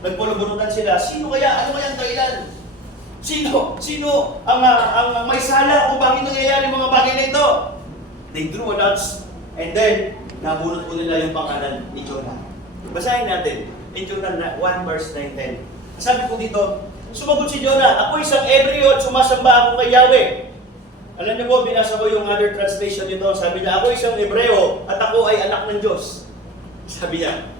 nagpulubunutan sila. Sino kaya? Ano kaya ang dahilan? Sino ang may sala kung bakit nangyayari mga bagay na ito? They drew lots and then nabunot ko nila yung pangalan ni Jonah. Basahin natin in Jonah 1 verse 9-10. Sabi ko dito, sumagot si Jonah, ako isang Hebreo at sumasamba ako kay Yahweh. Alam niyo po, binasa ko yung other translation nito. Sabi niya, ako isang Hebreo at ako ay anak ng Diyos. Sabi niya,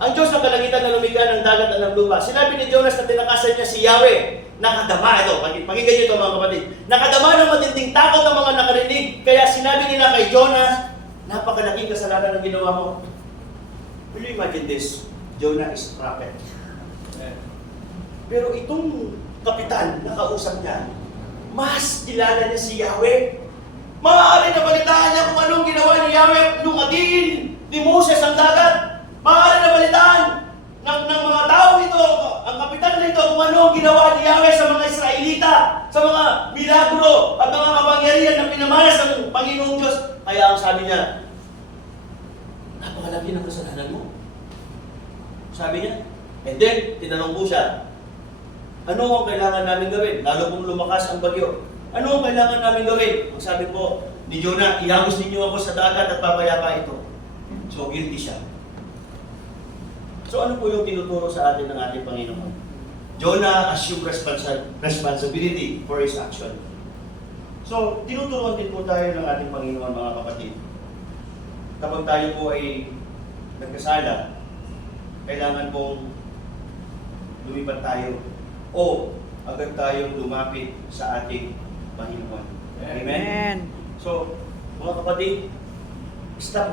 ang Diyos ng kalangitan na lumikha ng dagat at ng lupa. Sinabi ni Jonas na tinakasan niya si Yahweh. Nakadama ito. Pakinggan niyo ito mga kapatid. Nakadama ng matinding takot ng mga nakarinig. Kaya sinabi nila kay Jonas, napakalaking kasalanan ng ginawa mo. Will you imagine this? Jonah is prophet. Pero itong kapitan, nakausap niya, mas kilala niya si Yahweh. Maaari na balitaan niya kung anong ginawa ni Yahweh nung atiin ni Moses ang dagat. Maaari na balitaan ng mga tao ito, ang kapitan na ito, kung ano ang ginawa ni Yahweh sa mga Israelita, sa mga milagro at mga kapangyarihan na pinamalas ng Panginoong Diyos. Kaya ang sabi niya, napakalaki ng kasalanan mo. Sabi niya. And then, tinanong ko siya, ano ang kailangan namin gawin? Lalo kung lumakas ang bagyo. Ano ang kailangan namin gawin? Ang sabi po ni Jonah, ihagos ninyo ako sa dagat at papayapa ito. So, guilty siya. So ano po yung tinuturo sa atin ng ating Panginoon? Jonah assumed responsibility for his action. So, tinuturuan din po tayo ng ating Panginoon, mga kapatid. Kapag tayo po ay nagkasala, kailangan pong lumipat tayo o agad tayong lumapit sa ating Panginoon. Amen? Amen. So, mga kapatid, stop